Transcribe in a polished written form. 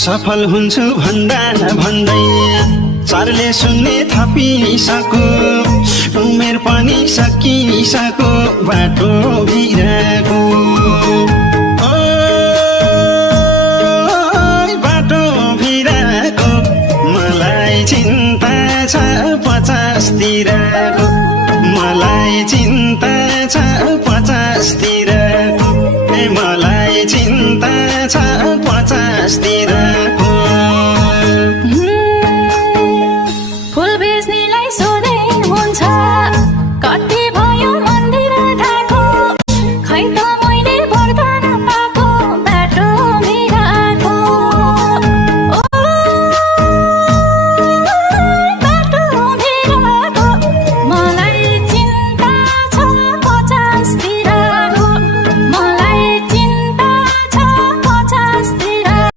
सफल हुन्छु भन्दा भन्दै चारले सुन्ने थपिसको उमेर पनि सकिसको बाटो भिरको बाटो भिरको मलाई चिन्ता छ 50 तिरको मलाई चिन्ता छ 50 तिरको मलाई चिन्ता छ 50 तिरको